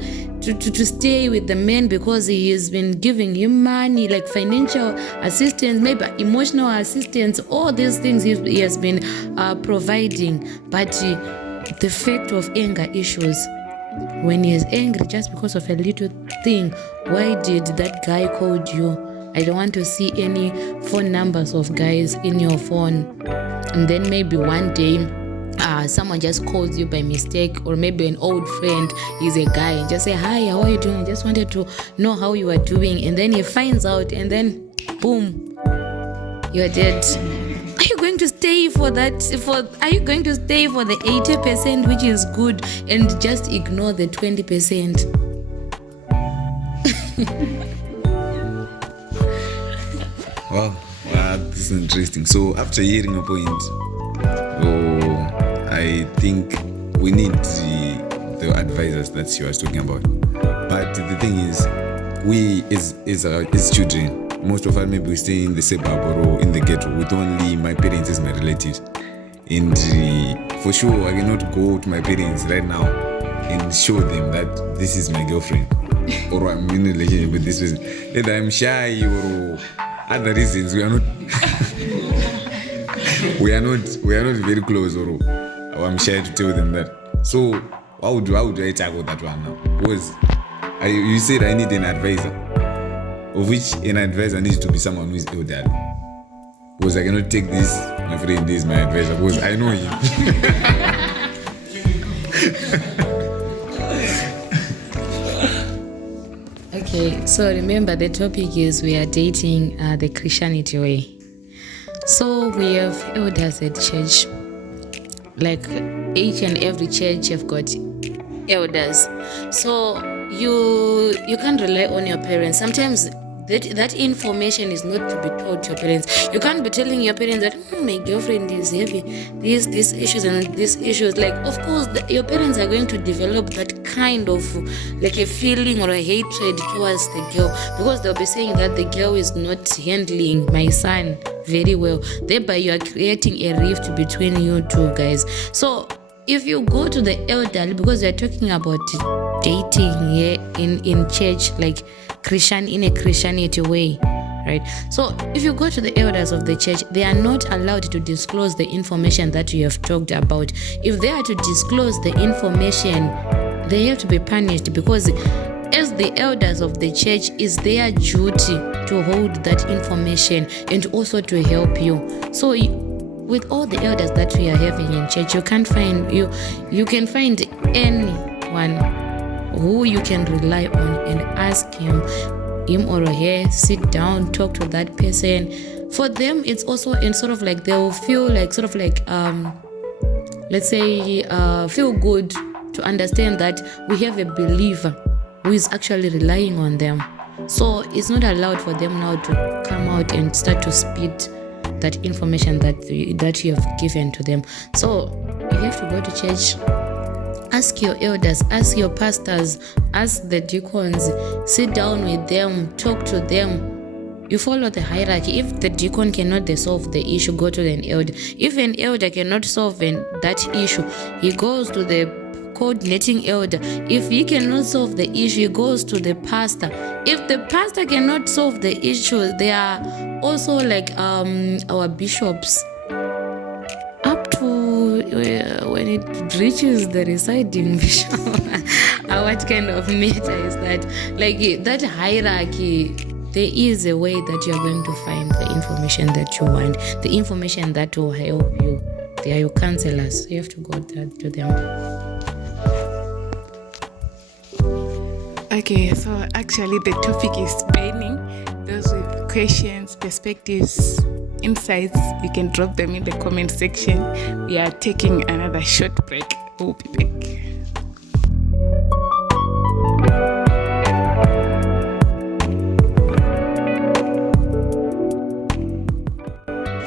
stay with the man because he has been giving him money, financial assistance, maybe emotional assistance, all these things he has been providing. But the fact of anger issues, when he is angry just because of a little thing, why did that guy call you? I don't want to see any phone numbers of guys in your phone. And then maybe one day someone just calls you by mistake, or maybe an old friend is a guy and just say, hi, how are you doing? I just wanted to know how you are doing. And then he finds out, and then boom, you're dead. Are you going to stay for that? Are you going to stay for the 80% which is good and just ignore the 20%? Wow, this is interesting. So after hearing a point, I think we need the advisors that she was talking about. But the thing is, we as children, most of us maybe we stay in the suburb or in the ghetto with only my parents as my relatives. And for sure, I cannot go to my parents right now and show them that this is my girlfriend or I'm in a relationship with this person. Either I'm shy or other reasons. We are not we are not very close, or I'm shy to tell them that. So how do I tackle that one now? Because you said I need an advisor, of which an advisor needs to be someone who is elderly. Because I cannot take this, my friend is my advisor, because I know him. Okay, so remember the topic is we are dating the Christianity way. So we have elders at church. Like each and every church have got elders. So you can't rely on your parents. Sometimes that information is not to be told to your parents. You can't be telling your parents that my girlfriend is having these issues and these issues. Like, of course, your parents are going to develop that kind of like a feeling or a hatred towards the girl, because they'll be saying that the girl is not handling my son very well. Thereby, you are creating a rift between you two guys. So if you go to the elderly, because we are talking about dating here in church, like Christian, in a Christianity way, right? So if you go to the elders of the church, they are not allowed to disclose the information that you have talked about. If they are to disclose the information, they have to be punished, because as the elders of the church, is their duty to hold that information and also to help you. So with all the elders that we are having in church, you can find anyone who you can rely on and ask him or her, sit down, talk to that person. For them, it's also in sort of like they'll feel like sort of like let's say feel good to understand that we have a believer who is actually relying on them. So it's not allowed for them now to come out and start to spit that information that you have given to them. So you have to go to church, ask your elders, ask your pastors, ask the deacons, sit down with them, talk to them. You follow the hierarchy. If the deacon cannot solve the issue, go to an elder. If an elder cannot solve that issue, he goes to the coordinating elder. If he cannot solve the issue, he goes to the pastor. If the pastor cannot solve the issue, there are also like our bishops, up to when it reaches the residing bishop. What kind of matter is that? Like that hierarchy, there is a way that you are going to find the information that you want, the information that will help you. They are your counselors. You have to go to them. Okay, so actually the topic is burning. Those with questions, perspectives, insights, you can drop them in the comment section. We are taking another short break. We'll be back.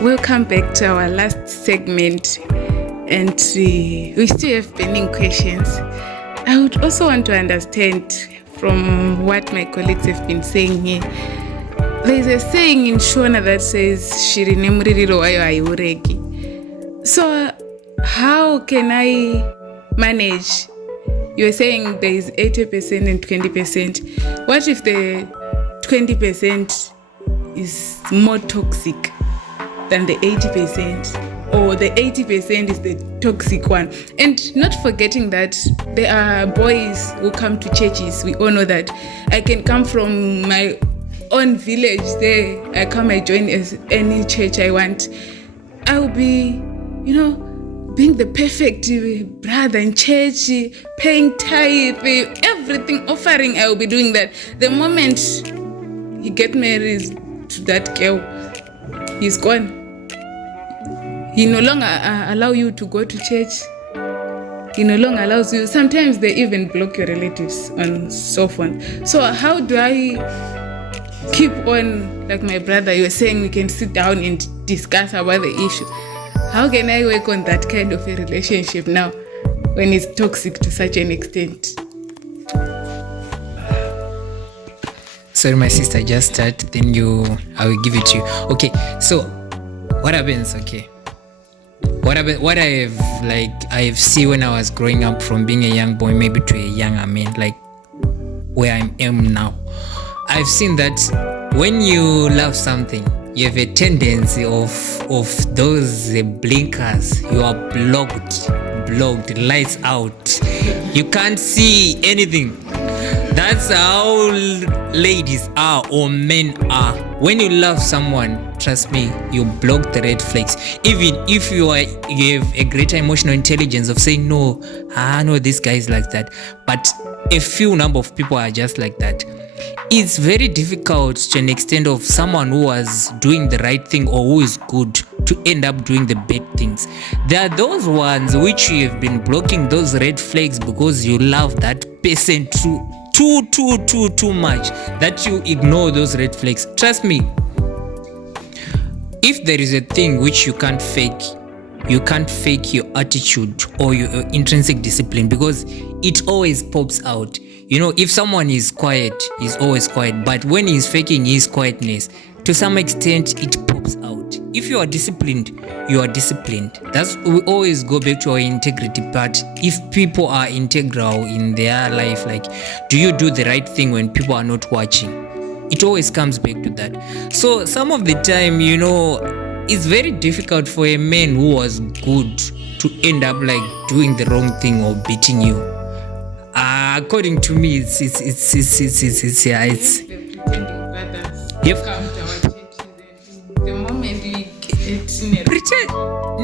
Welcome back to our last segment, and we still have burning questions. I would also want to understand from what my colleagues have been saying here. There's a saying in Shona that says, "Shirine muririro wayo ayureki." So how can I manage? You're saying there is 80% and 20%. What if the 20% is more toxic than the 80%, or the 80% is the toxic one? And not forgetting that there are boys who come to churches. We all know that. I can come from my own village there. I join any church I want. I will be, being the perfect brother in church, paying tithe, everything, offering. I will be doing that. The moment he get married to that girl, he's gone. He no longer allow you to go to church. He no longer allows you. Sometimes they even block your relatives and so on. So how do I keep on, like my brother, you were saying we can sit down and discuss about the issue. How can I work on that kind of a relationship now when it's toxic to such an extent? Sorry, my sister, just start, then I will give it to you. Okay, so what happens? Okay, what I've seen when I was growing up, from being a young boy maybe to a younger man, like where I am now. I've seen that when you love something, you have a tendency of those blinkers. You are blocked, lights out. You can't see anything. That's how ladies are or men are. When you love someone, trust me, you block the red flags. Even if you have a greater emotional intelligence of saying no, this guy is like that. But a few number of people are just like that. It's very difficult to an extent of someone who was doing the right thing or who is good to end up doing the bad things. There are those ones which you have been blocking those red flags because you love that person too much that you ignore those red flags. Trust me, if there is a thing which you can't fake your attitude or your intrinsic discipline, because it always pops out. If someone is quiet, he's always quiet, but when he's faking his quietness, to some extent it pops out. If you are disciplined, you are disciplined. We always go back to our integrity part. If people are integral in their life, like, do you do the right thing when people are not watching? It always comes back to that. So some of the time, it's very difficult for a man who was good to end up like doing the wrong thing or beating you. According to me, it's The pretending brothers Yep. come to our churches, and the moment we get in a pretend.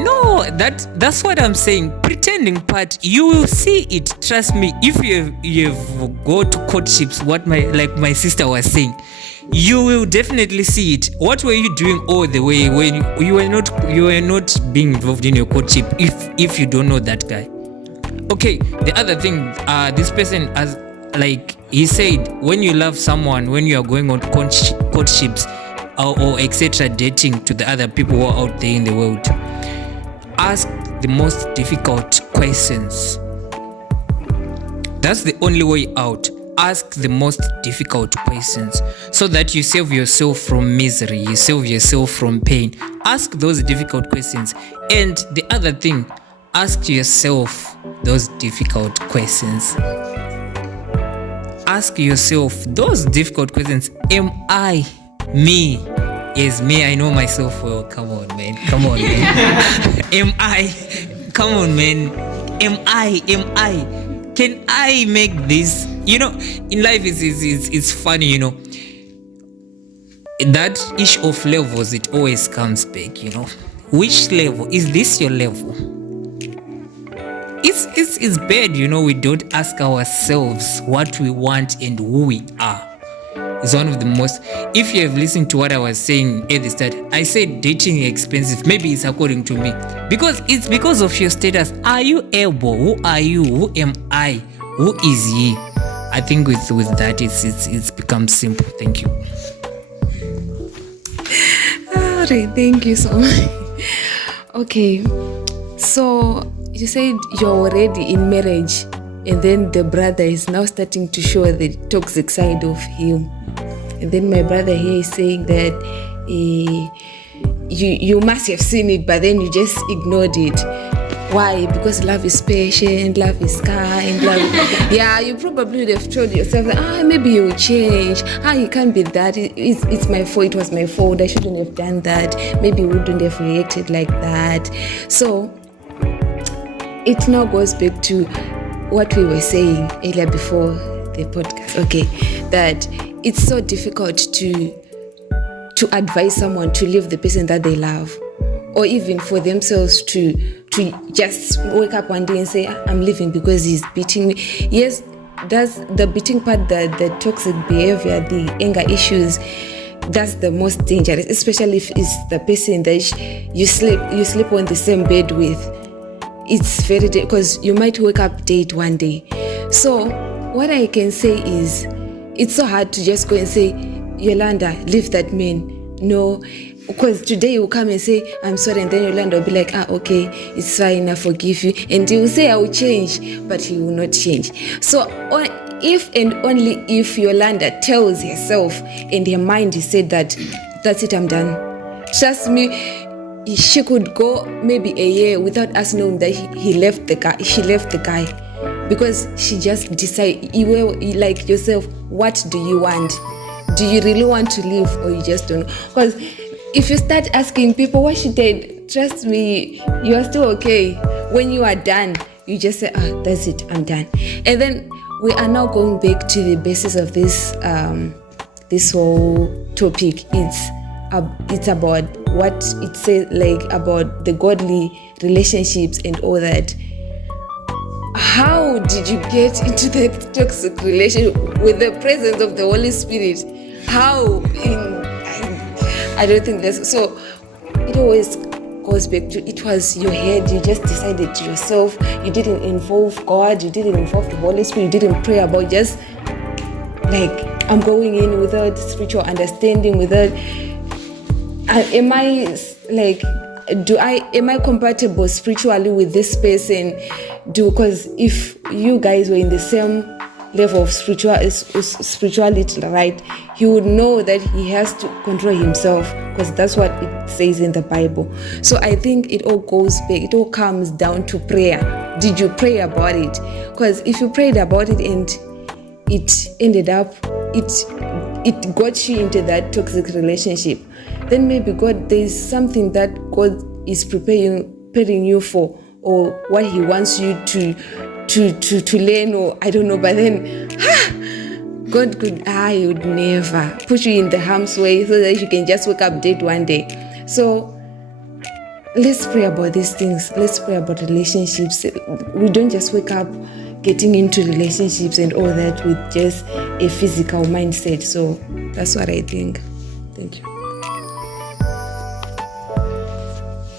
No, that's what I'm saying. Pretending part, you will see it. Trust me. If you've go to courtships, like my sister was saying, you will definitely see it. What were you doing all the way when you were not being involved in your courtship? If you don't know that guy. Okay, the other thing, this person has, like he said, when you love someone, when you are going on courtships or etc., dating to the other people who are out there in the world, ask the most difficult questions. That's the only way out. Ask the most difficult questions so that you save yourself from misery, you save yourself from pain. Ask those difficult questions. And the other thing, ask yourself those difficult questions. Ask yourself those difficult questions. Am I me? Yes, me, I know myself well. Come on, man. Am I? Come on, man. Am I? Can I make this? In life it's funny, that issue of levels, it always comes back, Which level? Is this your level? It's bad, we don't ask ourselves what we want and who we are. It's one of the most. If you have listened to what I was saying at the start, I said dating is expensive. Maybe it's according to me, because it's because of your status. Are you able? Who are you? Who am I? Who is he? I think with that it's become simple. Thank you. All right, thank you so much. Okay, so you said you're already in marriage, and then the brother is now starting to show the toxic side of him. And then my brother here is saying that you must have seen it, but then you just ignored it. Why? Because love is patient, love is kind, yeah, you probably would have told yourself that, maybe you will change. You can't be that. It's my fault. It was my fault. I shouldn't have done that. Maybe you wouldn't have reacted like that. So it now goes back to what we were saying earlier before the podcast. Okay, that it's so difficult to advise someone to leave the person that they love, or even for themselves to just wake up one day and say, I'm leaving because he's beating me. Yes, that's the beating part, the toxic behavior, the anger issues. That's the most dangerous, especially if it's the person that you sleep on the same bed with. It's very because you might wake up dead one day. So what I can say is, it's so hard to just go and say, Yolanda, leave that man. No, because today you will come and say, I'm sorry, and then Yolanda will be like, okay, it's fine, I forgive you. And he will say, I will change, but he will not change. So if and only if Yolanda tells herself in her mind, he said that, that's it, I'm done. Trust me, she could go maybe a year without us knowing that she left the guy. Because she just decided, you were like yourself, what do you want? Do you really want to live, or you just don't? Because if you start asking people what she did, trust me, you are still okay. When you are done, you just say, that's it, I'm done. And then we are now going back to the basis of this this whole topic. It's about what it says, like about the godly relationships and all that. How did you get into that toxic relationship with the presence of the Holy Spirit? How? I don't think that's so. It always goes back to, it was your head. You just decided to yourself. You didn't involve God. You didn't involve the Holy Spirit. You didn't pray about just like, I'm going in without spiritual understanding, without. Am I compatible spiritually with this person? Because if you guys were in the same level of spirituality, right, he would know that he has to control himself, because that's what it says in the Bible. So I think it all goes back, it all comes down to prayer. Did you pray about it? Because if you prayed about it and it ended up, it got you into that toxic relationship, then maybe there's something that God is preparing you for, or what he wants you to learn, or I don't know. But then God he would never put you in the harm's way so that you can just wake up dead one day. So let's pray about these things. Let's pray about relationships. We don't just wake up getting into relationships and all that with just a physical mindset. So that's what I think. Thank you.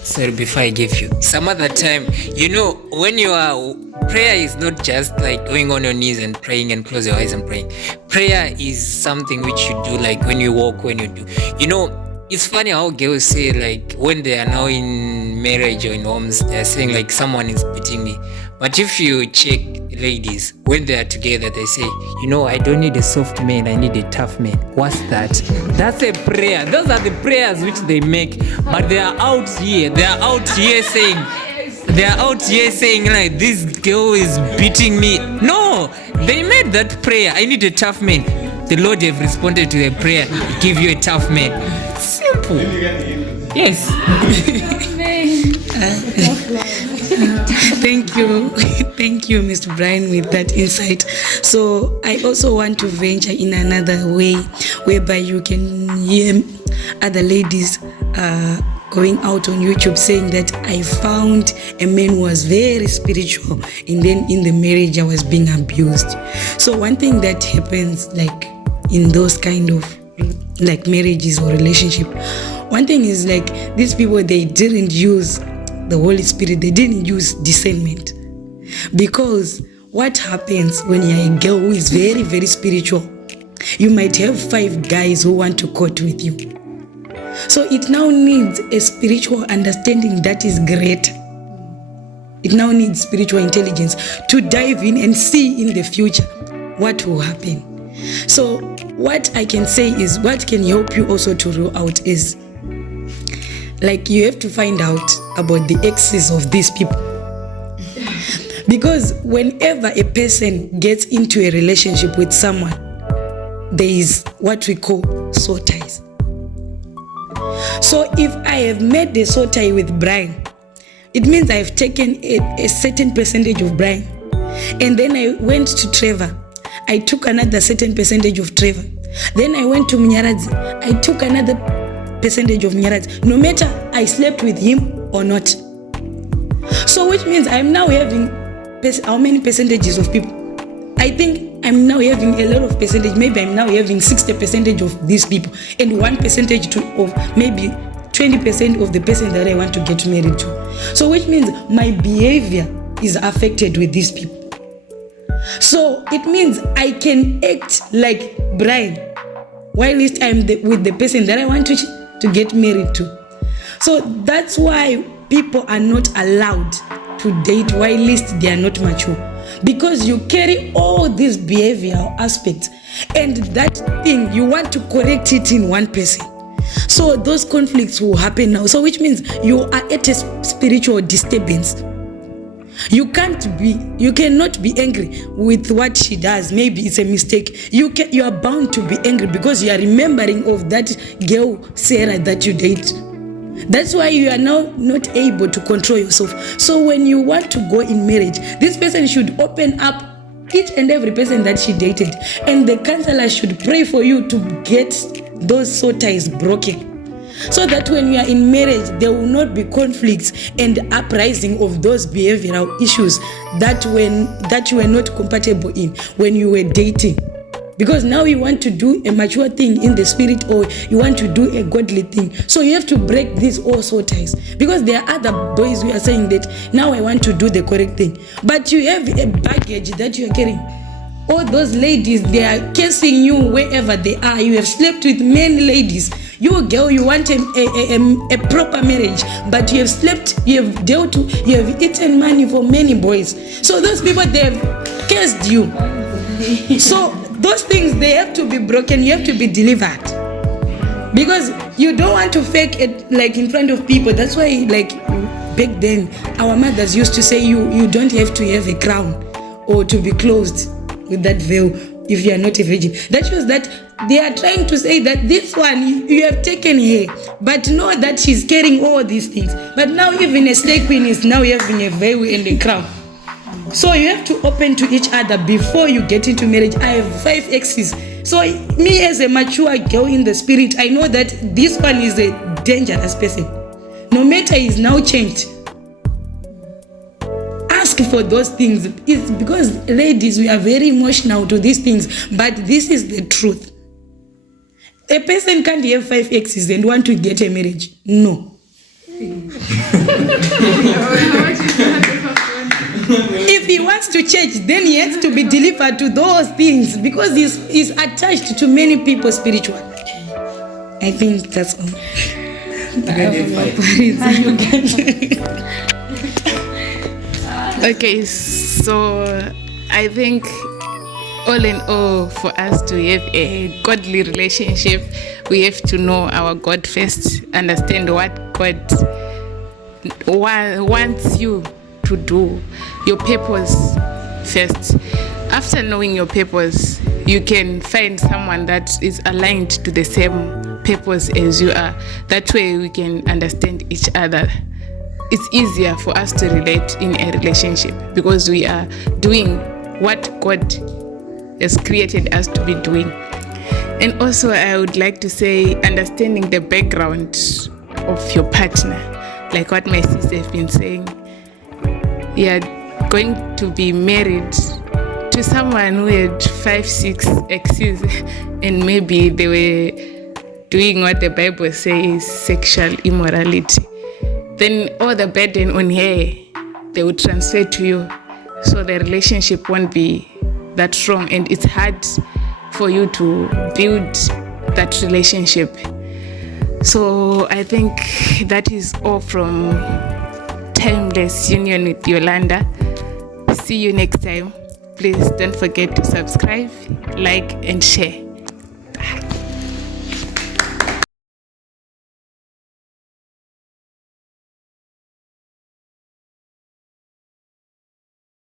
Sorry, before I give you some other time, when you are, prayer is not just like going on your knees and praying and close your eyes and praying. Prayer is something which you do, like when you walk, when you do. It's funny how girls say, like, when they are now in marriage or in homes, they're saying like, someone is beating me. But if you check ladies, when they are together, they say, I don't need a soft man, I need a tough man. What's that? That's a prayer. Those are the prayers which they make. But they are out here saying like, this girl is beating me. No, they made that prayer. I need a tough man. The Lord have responded to the prayer, give you a tough man. Simple. Yes. Thank you, Mr. Brian, with that insight. So I also want to venture in another way, whereby you can hear other ladies going out on YouTube saying that I found a man who was very spiritual, and then in the marriage I was being abused. So one thing that happens, like in those kind of like marriages or relationship, one thing is like, these people, they didn't use the Holy Spirit, they didn't use discernment. Because what happens when you're a girl who is very, very spiritual, you might have 5 guys who want to court with you. So it now needs a spiritual understanding that is great. It now needs spiritual intelligence to dive in and see in the future what will happen. So what I can say is, what can help you also to rule out is, like, you have to find out about the exes of these people. Because whenever a person gets into a relationship with someone, there is what we call soul ties. So if I have made the soul tie with Brian, it means I've taken a certain percentage of Brian. And then I went to Trevor. I took another certain percentage of Trevor. Then I went to Mnyaradzi. I took another percentage of Mnyaradzi. No matter I slept with him or not. So which means I'm now having how many percentages of people? I think I'm now having a lot of percentage. Maybe I'm now having 60% of these people and 1% of maybe 20% of the person that I want to get married to. So which means my behavior is affected with these people. So it means I can act like Brian while I'm with the person that I want to get married to. So that's why people are not allowed to date while they are not mature. because you carry all these behavioral aspects, and that thing you want to correct it in one person. So those conflicts will happen now. So which means you are at a spiritual disturbance. You cannot be angry with what she does. Maybe it's a mistake. You are bound to be angry because you are remembering of that girl Sarah that you date. That's why you are now not able to control yourself. So when you want to go in marriage, this person should open up each and every person that she dated, and the counselor should pray for you to get those soul ties broken, so that when you are in marriage, there will not be conflicts and uprising of those behavioral issues that you were not compatible in when you were dating. Because now you want to do a mature thing in the spirit, or you want to do a godly thing. So you have to break these all soul ties. Because there are other boys who are saying that now I want to do the correct thing. But you have a baggage that you are carrying. All those ladies, they are kissing you wherever they are. You have slept with many ladies. You girl, you want a proper marriage, but you have slept, you have dealt, you have eaten money for many boys. So those people, they have cursed you. So those things, they have to be broken. You have to be delivered, because you don't want to fake it like in front of people. That's why, like back then, our mothers used to say you don't have to have a crown or to be closed with that veil if you are not a virgin. That shows that they are trying to say that this one you have taken her, but know that she's carrying all these things. But now even a slave queen is now having a veil and a crown. So you have to open to each other before you get into marriage. I have 5 exes. So me as a mature girl in the spirit, I know that this one is a dangerous person. No matter he's now changed, ask for those things. It's because ladies, we are very emotional to these things, but this is the truth. A person can't have 5 exes and want to get a marriage. No. If he wants to change, then he has to be delivered to those things, because he's attached to many people spiritually. I think that's all. Okay, so I think all in all, for us to have a godly relationship, we have to know our God first, understand what God wants you to do, your purpose first. After knowing your purpose, you can find someone that is aligned to the same purpose as you are. That way we can understand each other. It's easier for us to relate in a relationship because we are doing what God has created us to be doing. And also I would like to say, understanding the background of your partner, like what my sisters have been saying. You are going to be married to someone who had 5, 6 exes, and maybe they were doing what the Bible says, sexual immorality. Then all the burden on her, they would transfer to you. So the relationship won't be that strong, and it's hard for you to build that relationship. So I think that is all from Timeless Union with Yolanda. See you next time. Please don't forget to subscribe, like, and share.